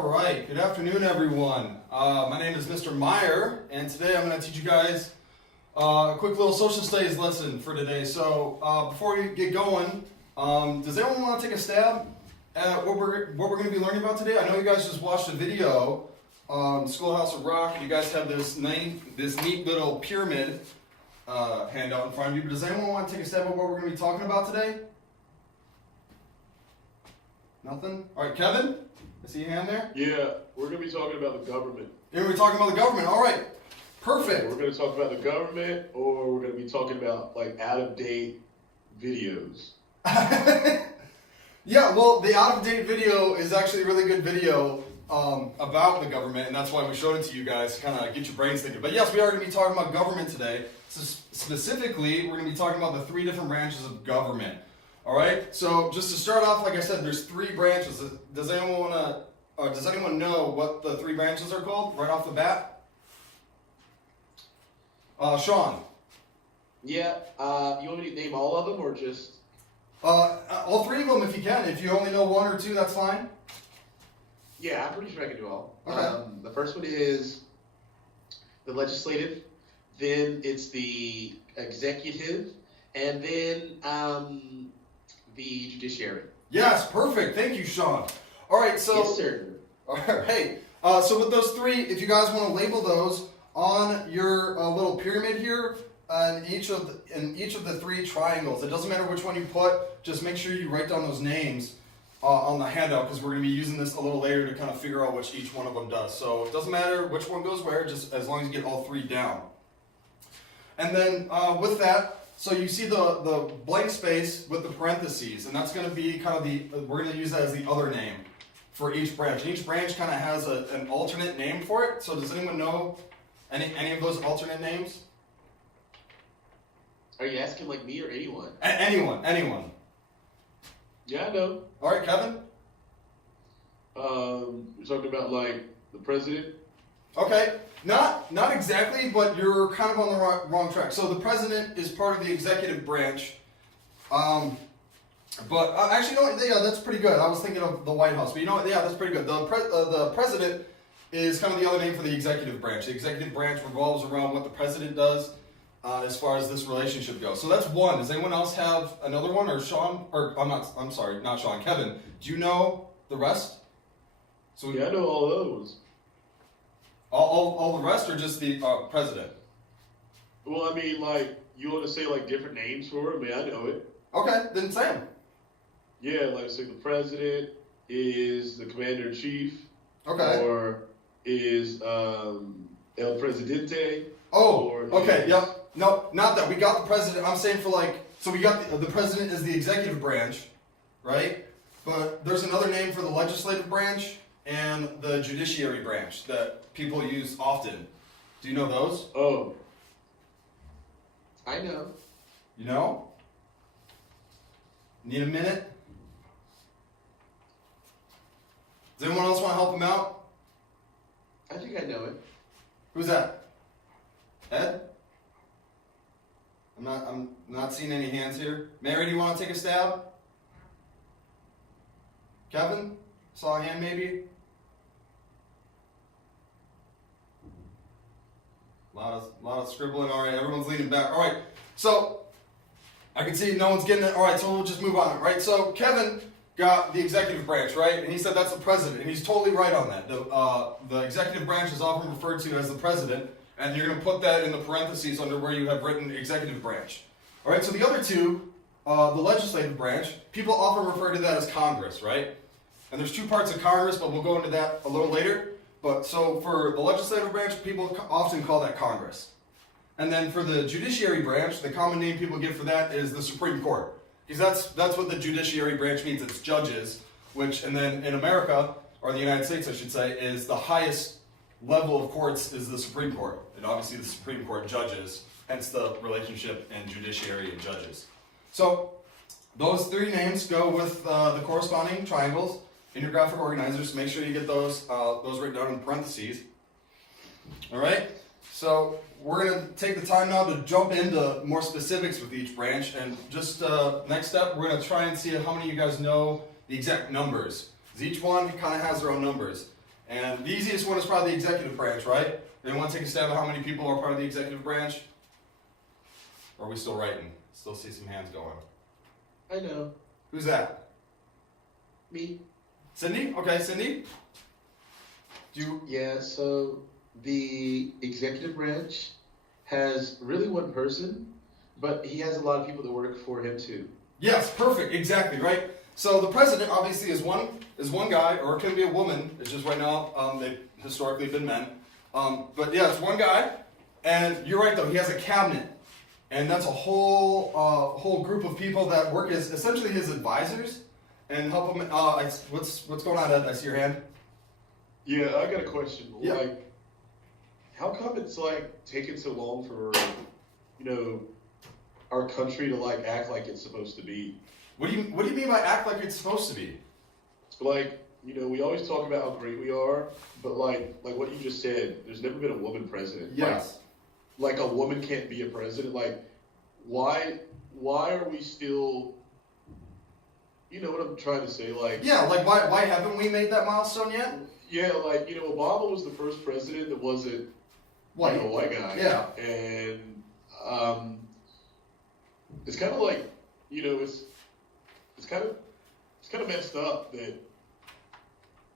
All right, good afternoon, everyone. My name is Mr. Meyer, and today I'm going to teach you guys a quick little social studies lesson for today. So before we get going, does anyone want to take a stab at what we're going to be learning about today? I know you guys just watched a video on Schoolhouse of Rock, and you guys have this neat little pyramid handout in front of you. But does anyone want to take a stab at what we're going to be talking about today? Nothing? All right, Kevin? I see your hand there? Yeah, we're going to be talking about the government. Yeah, we're talking about the government. All right. Perfect. We're going to talk about the government, or we're going to be talking about, like, out-of-date videos. Yeah, well, the out-of-date video is actually a really good video about the government, and that's why we showed it to you guys to kind of get your brains thinking. But yes, we are going to be talking about government today. So specifically, we're going to be talking about the 3 different branches of government. All right, so just to start off, like I said, there's 3 branches. Does anyone know what the 3 branches are called right off the bat? Sean. Yeah, you want me to name all of them, or just? All 3 of them if you can. If you only know 1 or 2, that's fine. Yeah, I'm pretty sure I can do all. Okay. The first one is the legislative, then it's the executive, and then the judiciary. Yes, perfect. Thank you, Sean. All right, so. Yes, sir. All right. Hey, so with those 3, if you guys want to label those on your little pyramid here, in each of the 3 triangles, it doesn't matter which one you put. Just make sure you write down those names on the handout, because we're going to be using this a little later to kind of figure out which each one of them does. So it doesn't matter which one goes where, just as long as you get all 3 down. And then with that. So you see the blank space with the parentheses, and that's going to be kind of we're going to use that as the other name for each branch. And each branch kind of has an alternate name for it. So does anyone know any of those alternate names? Are you asking like me or anyone? Anyone. Yeah, I know. All right, Kevin? You're talking about like the president? Okay. Not exactly, but you're kind of on the wrong track. So the president is part of the executive branch. But actually, you know what? Yeah, that's pretty good. I was thinking of the White House, but you know what? Yeah, that's pretty good. The president is kind of the other name for the executive branch. The executive branch revolves around what the president does as far as this relationship goes. So that's 1. Does anyone else have another one? Or Sean? Or I'm sorry, not Sean. Kevin, do you know the rest? So yeah, I know all those. All the rest, or just the president? Well, I mean, like, you want to say, like, different names for him? I know it. Okay, then say them. Yeah, like, say the president is the commander-in-chief. Okay. Or is El Presidente. Oh, okay, yep. No, not that. We got the president. I'm saying for, like, so we got the president is the executive branch, right? But there's another name for the legislative branch and the judiciary branch that people use often. Do you know those? Oh. I know. You know? Need a minute? Does anyone else want to help him out? I think I know it. Who's that? Ed? I'm not seeing any hands here. Mary, do you want to take a stab? Kevin? Saw a hand maybe? A lot of scribbling. All right, everyone's leaning back. All right, so I can see no one's getting it. All right, so we'll just move on. Right, so Kevin got the executive branch, right? And he said that's the president, and he's totally right on that. The executive branch is often referred to as the president, and you're going to put that in the parentheses under where you have written executive branch. All right, so the other 2, the legislative branch, people often refer to that as Congress, right? And there's 2 parts of Congress, but we'll go into that a little later. But so for the legislative branch, people often call that Congress. And then for the judiciary branch, the common name people give for that is the Supreme Court. Because that's what the judiciary branch means. It's judges, which, and then in America, or the United States I should say, is the highest level of courts is the Supreme Court. And obviously the Supreme Court judges, hence the relationship in judiciary and judges. So those 3 names go with the corresponding triangles in your graphic organizers. Make sure you get those written down in parentheses. All right, so we're going to take the time now to jump into more specifics with each branch, and just next step, we're going to try and see how many of you guys know the exact numbers. Because each one kind of has their own numbers. And the easiest one is probably the executive branch, right? Anyone want to take a stab at how many people are part of the executive branch? Or are we still writing? Still see some hands going. I know. Who's that? Me. Cindy? Okay, Cindy? Yeah, so the executive branch has really one person, but he has a lot of people that work for him too. Yes, perfect, exactly, right? So the president obviously is one guy, or it could be a woman. It's just right now they've historically been men. But yeah, it's one guy, and you're right though. He has a cabinet, and that's a whole group of people that work as essentially his advisors and help him. What's going on, Ed? I see your hand. Yeah, I got a question. Yeah. Like, how come it's like taking so long for our country to like act like it's supposed to be? What do you mean by act like it's supposed to be? Like, we always talk about how great we are, but like what you just said, there's never been a woman president. Yes. Like a woman can't be a president. Like, why are we still? You know what I'm trying to say? Like, yeah, like why haven't we made that milestone yet? Yeah, like Obama was the first president that wasn't white, a white guy. Yeah, and it's kind of like it's kind of messed up that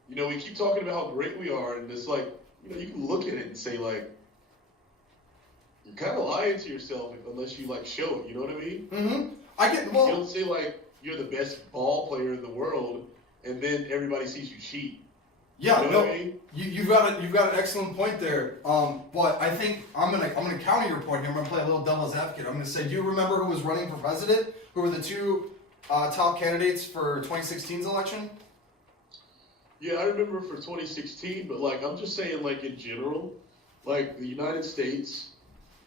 we keep talking about how great we are, and it's like you can look at it and say like you're kind of lying to yourself unless you like show it. You know what I mean? Mm-hmm. You don't say like you're the best ball player in the world, and then everybody sees you cheat. Yeah, you know what I mean? You've got an excellent point there. But I think I'm gonna counter your point here. I'm gonna play a little devil's advocate. I'm gonna say, do you remember who was running for president? Who were the two top candidates for 2016's election? Yeah, I remember for 2016, but like I'm just saying, like in general, like the United States,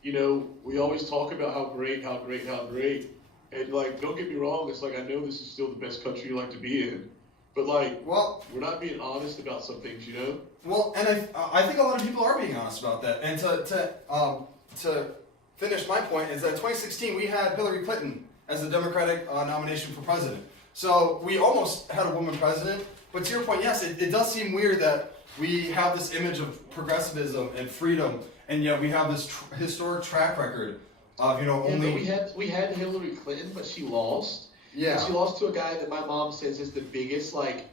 we always talk about how great, and like don't get me wrong, it's like I know this is still the best country you like to be in. But like, we're not being honest about some things, Well, and I think a lot of people are being honest about that. And to finish my point is that 2016 we had Hillary Clinton as the Democratic nomination for president. So we almost had a woman president. But to your point, yes, it does seem weird that we have this image of progressivism and freedom, and yet we have this historic track record of only. We had Hillary Clinton, but she lost. Yeah. And she lost to a guy that my mom says is the biggest, like,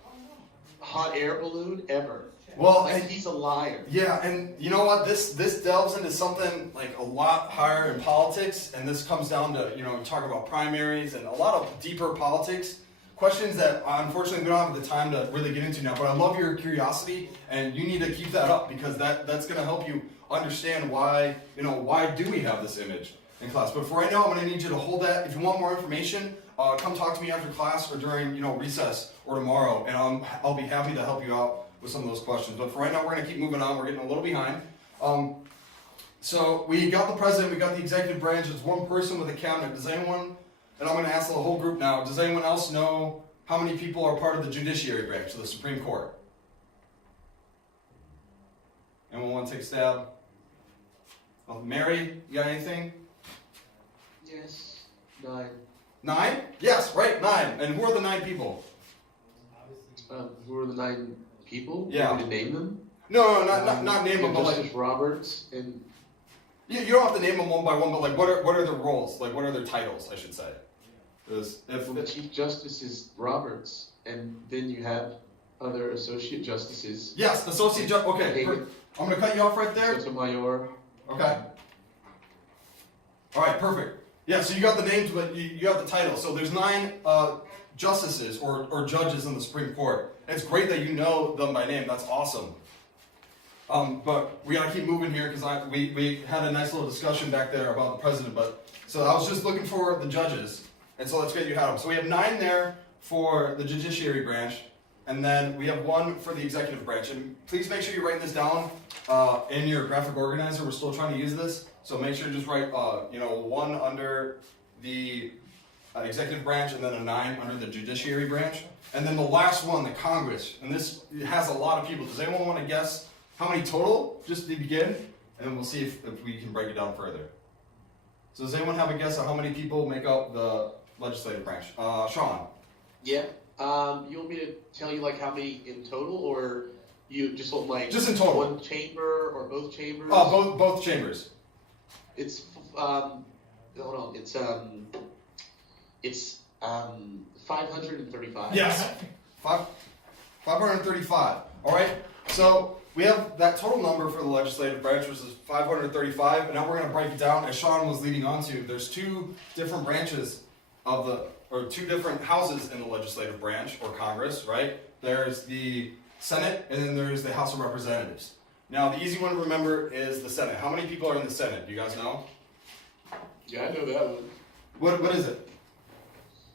hot air balloon ever. Well, and he's a liar. Yeah, and you know what? This delves into something like a lot higher in politics, and this comes down to talk about primaries and a lot of deeper politics questions that unfortunately we don't have the time to really get into now. But I love your curiosity, and you need to keep that up because that's going to help you understand why do we have this image in class. But for right now, I'm going to need you to hold that. If you want more information, come talk to me after class or during recess or tomorrow, and I'll be happy to help you out with some of those questions. But for right now, we're going to keep moving on. We're getting a little behind. So we got the president, we got the executive branch. It's one person with a cabinet. Does anyone, and I'm going to ask the whole group now, does anyone else know how many people are part of the judiciary branch of the Supreme Court? Anyone want to take a stab? Well, Mary, you got anything? Yes, 9. 9? Yes, right, 9. And who are the 9 people? Who are the 9 people? Yeah. You want me to name them? No, not name them, but Justice like Roberts and. You don't have to name them one by one, but like what are their roles? Like what are their titles? I should say. The Chief Justice is Roberts, and then you have other associate justices. Yes, associate justice. Okay, I'm gonna cut you off right there. Sotomayor. Okay. All right, perfect. Yeah, so you got the names, but you got the title. So there's 9 justices or judges in the Supreme Court. And it's great that you know them by name. That's awesome. But we gotta keep moving here because we had a nice little discussion back there about the president. But so I was just looking for the judges, and so let's get you had them. So we have 9 there for the judiciary branch, and then we have 1 for the executive branch. And please make sure you write this down in your graphic organizer. We're still trying to use this. So make sure to just write, 1 under the executive branch and then a 9 under the judiciary branch. And then the last one, the Congress. And this has a lot of people. Does anyone want to guess how many total, just to begin? And then we'll see if we can break it down further. So does anyone have a guess on how many people make up the legislative branch? Sean? Yeah. You want me to tell you like how many in total, or You just want like just in total. one chamber or both chambers? Both chambers. It's hold on. It's 535. Yes. 535. All right. So we have that total number for the legislative branch, which is 535, and now we're going to break it down. As Sean was leading on to, there's two different branches or two different houses in the legislative branch or Congress, right? There's the Senate, and then there's the House of Representatives. Now, the easy one to remember is the Senate. How many people are in the Senate? Do you guys know? Yeah, I know that one. What is it?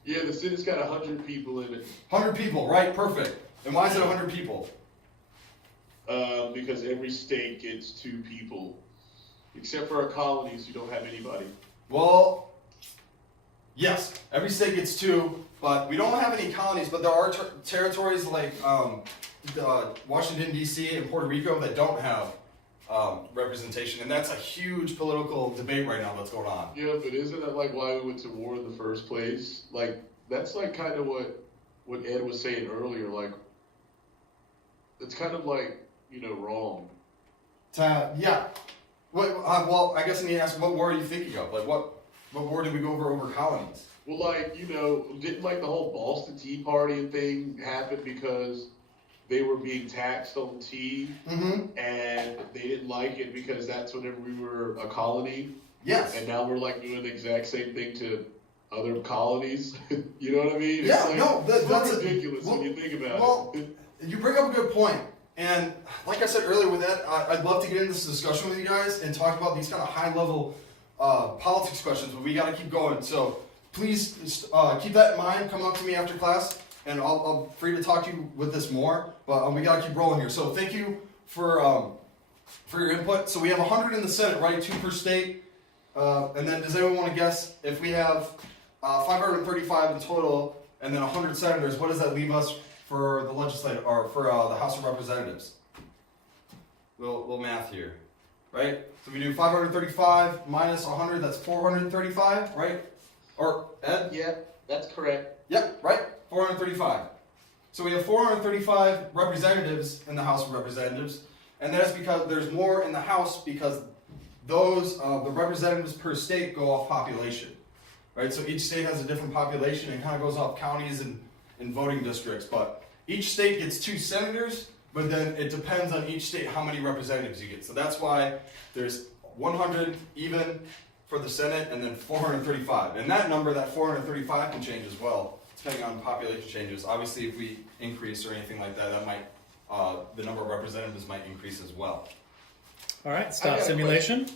Yeah, the Senate's got 100 people in it. 100 people, right? Perfect. And why is it 100 people? Because every state gets 2 people. Except for our colonies, you don't have anybody. Well, yes, every state gets 2, but we don't have any colonies, but there are territories like Washington, D.C. and Puerto Rico that don't have representation, and that's a huge political debate right now that's going on. Yeah, but isn't that like why we went to war in the first place? Like, that's like kind of what Ed was saying earlier, like, it's kind of like, wrong. Yeah. Well, I guess I need to ask, what war are you thinking of? Like, what war did we go over colonies? Well, like, didn't like the whole Boston Tea Party thing happen because they were being taxed on tea, and they didn't like it because that's whenever we were a colony. Yes. And now we're like doing the exact same thing to other colonies. You know what I mean? Yeah, it's like, no, that's ridiculous when you think about it. You bring up a good point. And like I said earlier with that, I'd love to get into this discussion with you guys and talk about these kind of high-level politics questions, but we got to keep going. So please keep that in mind. Come up to me after class, and I'll free to talk to you with this more. But we got to keep rolling here. So thank you for your input. So we have 100 in the Senate, right? 2 per state. And then does anyone want to guess if we have 535 in total and then 100 senators? What does that leave us for the legislative or for the House of Representatives? Little math here, right? So we do 535 minus 100. That's 435, right? Or Ed? Yeah, that's correct. Yep, right. 435. So we have 435 representatives in the House of Representatives, and that's because there's more in the House because those the representatives per state go off population, right? So each state has a different population and kind of goes off counties and voting districts, but each state gets 2 senators, but then it depends on each state how many representatives you get. So that's why there's 100 even for the Senate and then 435. And that number, that 435 can change as well, depending on population changes. Obviously, if we increase or anything like that, that might, the number of representatives might increase as well. All right, stop simulation.